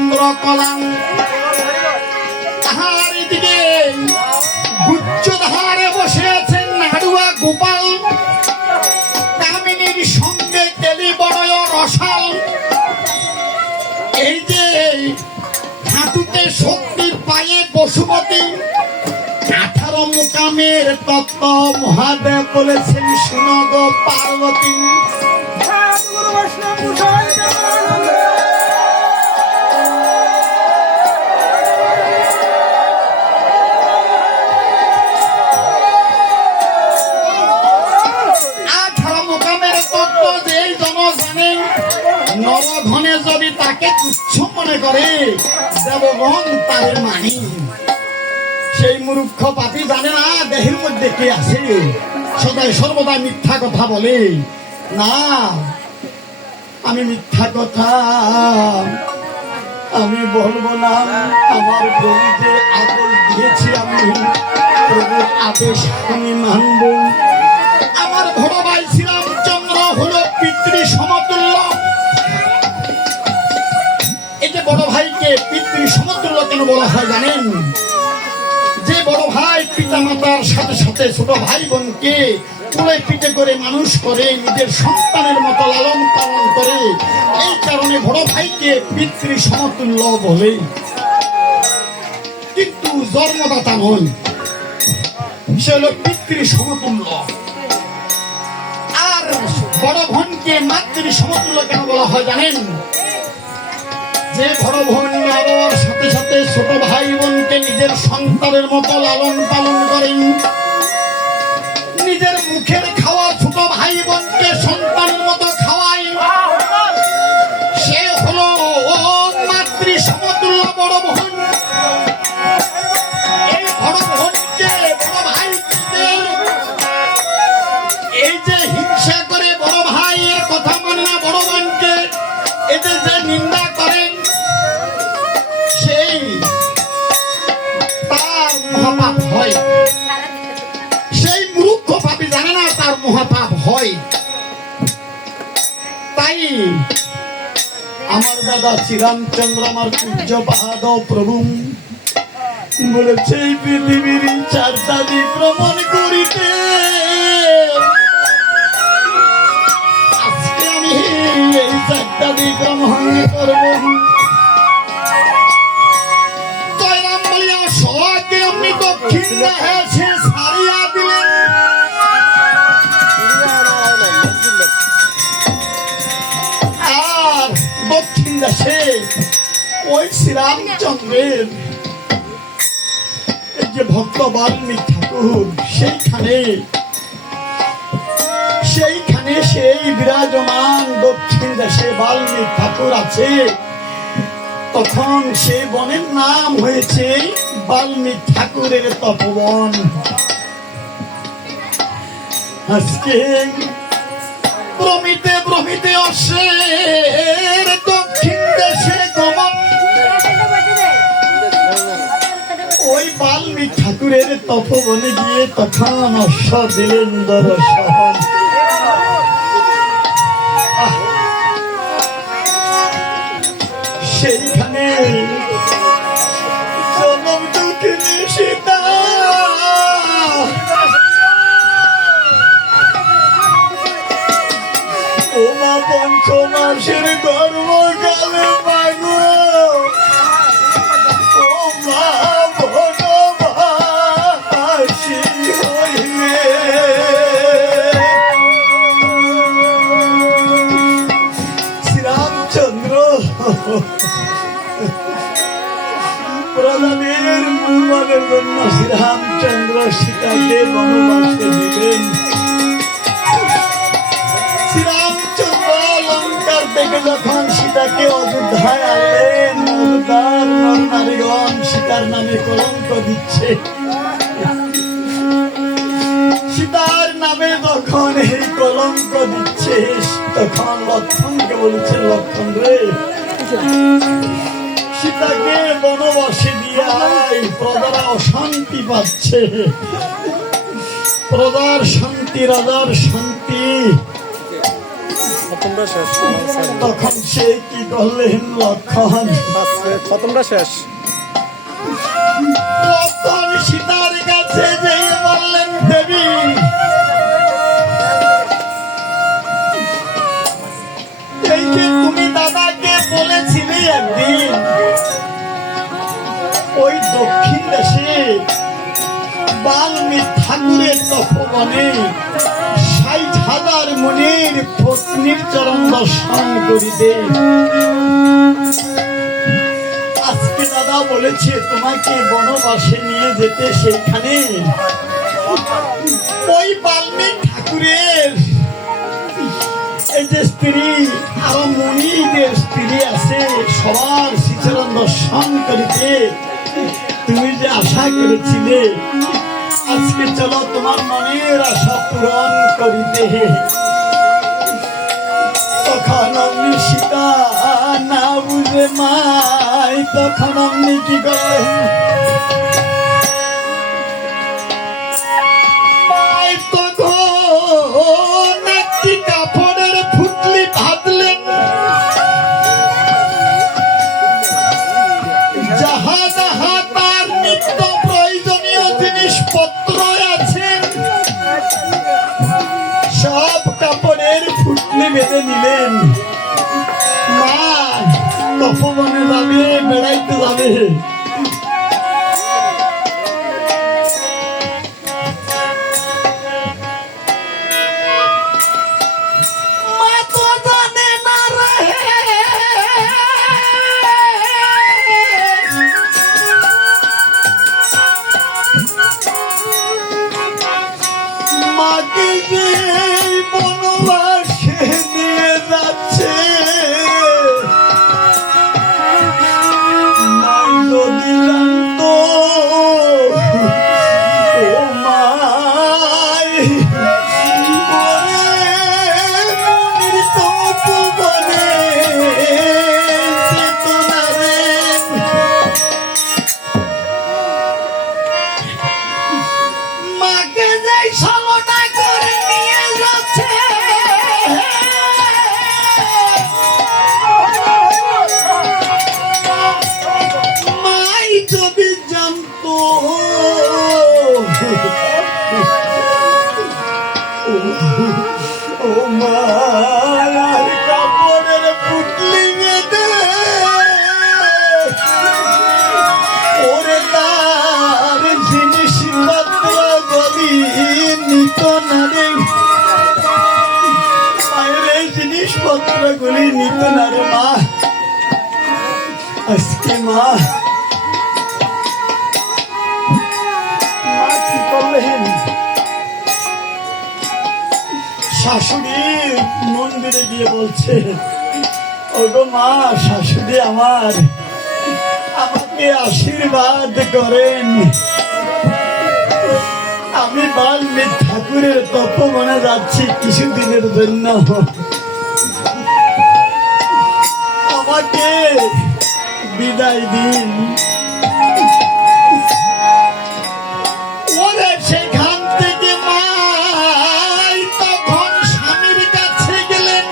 চন্দ্রকলা। তাহার এদিকে গুচ্ছধারে বসে আছেন নাড়ুয়া গোপাল। কামিনীর সঙ্গে কেলি বড়য় রসাল। এই যে হাঁটুতে শক্তির পায়ে বসুমতী। 18 মুকামের তত্ত্ব মহাদেব বলেছেন শুনো গো পার্বতী। নবঘনে যদি তাকে তুচ্ছ মনে করে দেবগণ তার মানি। সেই মূর্খ পাপী জানে না দেহের মধ্যে কে আছে, সদাই সর্বদা মিথ্যা কথা বলে। না, আমি মিথ্যা কথা আমি বলবো না। আমার প্রভুকে আদেশ দিয়েছি, আমি প্রভুর আদেশ আমি মানব। আমার বড় ভাই শ্রীরামচন্দ্র হলো পিতৃ সমতুল্য। এই যে বড় ভাইকে পিতৃ সমতুল্য কেন বলা হয় জানেন? যে বড় ভাই পিতা মাতার সাথে সাথে ছোট ভাই বোনকে কোলে পিঠে করে মানুষ করে, নিজের সন্তানের মতো লালন পালন করে, এই কারণে বড় ভাইকে পিতৃ সমতুল্য বলে। কিন্তু জন্মদাতা নয়, সে হলো পিতৃ সমতুল্য। আর বড় বোনকে মাতৃ সমতুল্য কেন বলা হয় জানেন? যে বড় বোন বাবার সাথে সাথে ছোট ভাই বোনকে নিজের সন্তানের মতো লালন পালন করেন, নিজের মুখের খাওয়া ছোট ভাই বোনকে সন্তানের মতো খাওয়ায়, সে হলো মাতৃ সমতুল্য বড় বোন। এই বড় বোনকে বড় ভাইকে এই যে হিংসা করে বড় ভাইয়ের কথা মানে না বড় বোনকে এতে যে নিন্দা করেন, সেই তার মহাপাপ হয়। সেই মূর্খ পাপী জানে না তার মহাপাপ হয়। তাই আমার দাদা শ্রীরামচন্দ্র আমার পূজ্য পাদ প্রভু বলেছে এই পৃথিবীর 4টা দিক ভ্রমণ করিতে। আজকে আমি এই 4টা দিক ভ্রমণ করব। জয়রাম বলিয়া সবাইকে আপনি দক্ষিণ দেশে ছাড়িয়া দিলেন। আর দক্ষিণ দেশে ওই শ্রীরামচন্দ্রের যে ভক্ত বাল্মীকি ঠাকুর সেইখানে সেই বিরাজমান দক্ষিণ দেশে বাল্মীকি ঠাকুর আছে। তখন সে বনের নাম হয়েছে বাল্মীকি ঠাকুরের তপবন। আজকে প্রমিতে প্রমিতে অশ্বের দক্ষিণ দেশে গমন। ওই বাল্মীকি ঠাকুরের তপবনে গিয়ে তখন অশ্ব দিলেন দর্শন। সেইখানে জনম দুঃখিনী সীতা তোমা 5 মাসের গর্ভকালে পাগল প্রধানের পূর্বের জন্য শ্রীরামচন্দ্র সীতাকে বনবাসে দিলেন। শ্রীরামচন্দ্র লঙ্কার থেকে যখন সীতাকে অযোধ্যায় আনলেন, অযোধ্যার নারীগণ সীতার নামে কলঙ্ক দিচ্ছে। সীতার নামে যখন এই কলঙ্ক দিচ্ছে, তখন লক্ষণকে বলছে, লক্ষণ রে সীতাকে বনবাসে দিয়ে প্রজারা অশান্তি পাচ্ছে। প্রজার শান্তি রাজার শান্তি, প্রথমটা শেষ তখন সে কি করলেন লক্ষণ? প্রথমটা শেষ। লক্ষণ সীতার কাছে যেয়ে বললেন, দেবী এই যে তুমি দাদাকে বলেছিলে একদিন ওই দক্ষিণ দেশে বাল্মীকি ঠাকুরের তপবনে 60,000 মুনির পত্নীর চরণ দর্শন করিতে, আজকে দাদা বলেছে তোমাকে বনবাসে নিয়ে যেতে। সেখানে ওই বাল্মীকি ঠাকুরের এই যে স্ত্রী আরো মুনিদের স্ত্রী আছে, সবার শ্রীচরণ দর্শন করিতে তুমি যে আশা করেছিলে, আজকে চলো তোমার মনের আশা পূরণ করিতে। তখন অমনি সীতা না বুঝে মাই, তখন অমনি কি করলেন, মাই তখন একটি কাপড়ের ফুটলি বাঁধলেন, যাহা যাহা তার নিত্য প্রয়োজনীয় জিনিসপত্র আছে সব কাপড়ের ফুটলি বেঁধে নিলেন। মা তপবনে যাবে, বেড়াইতে যাবে। মা তো জানে না রে মাকে যে বনবাসে নিয়ে যাচ্ছে, মাই যদি জানতো, ও মাই ওরে মনির তপবনে যেত না রে। মাকে যাই ছলনা করে নিয়ে যাচ্ছে, মাই যদি জানতো, ও মার কাপড়ের পুটলি বেঁধে ওরে তার জিনিসপত্র গলি নিত না রে, মায়ের জিনিসপত্র গুলি নিত না রে মা। আজকে মা কি করলেন, শাশুড়ি মন্দিরে গিয়ে বলছে, ওগো মা শাশুড়ি আমার, আমাকে আশীর্বাদ করেন, আমি বাল্মীকি ঠাকুরের তপবনে যাচ্ছি কিছুদিনের জন্য, আমাকে বিদায় দিন। ওরে সেখান থেকে মাই তখন স্বামীর কাছে গেলেন,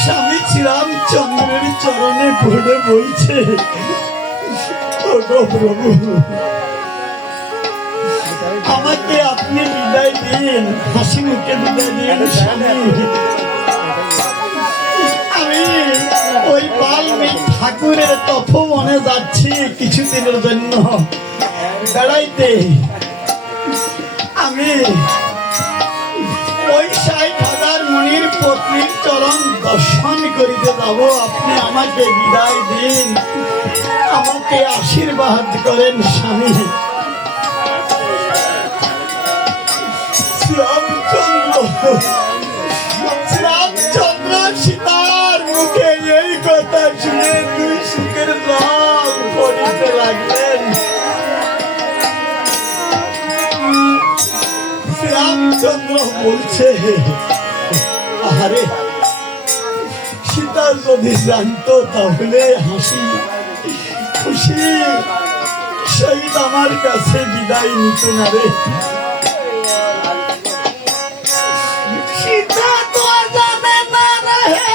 স্বামী শ্রীরামচন্দ্রের চরণে পড়ে বলছে, ওগো প্রভু আমাকে আপনি বিদায় দিন, হাসি মুখে বিদায় দিন স্বামী। আমি ওই বাল্মীকি ঠাকুরের তপবনে যাচ্ছি কিছুদিনের জন্য বেড়াইতে, আমি ওই 60,000 মুনির পত্নীর চরণ দর্শন করিতে যাব, আপনি আমাকে বিদায় দিন, আমাকে আশীর্বাদ করেন স্বামী। রামচন্দ্র সীতার মুখে এই কথা শুনে দুই সুখের জল পড়িতে লাগলেন। রামচন্দ্র বলছে, আরে সীতা যদি জানতো তাহলে হাসি খুশি সহিত আমার কাছে বিদায় নিত না রে।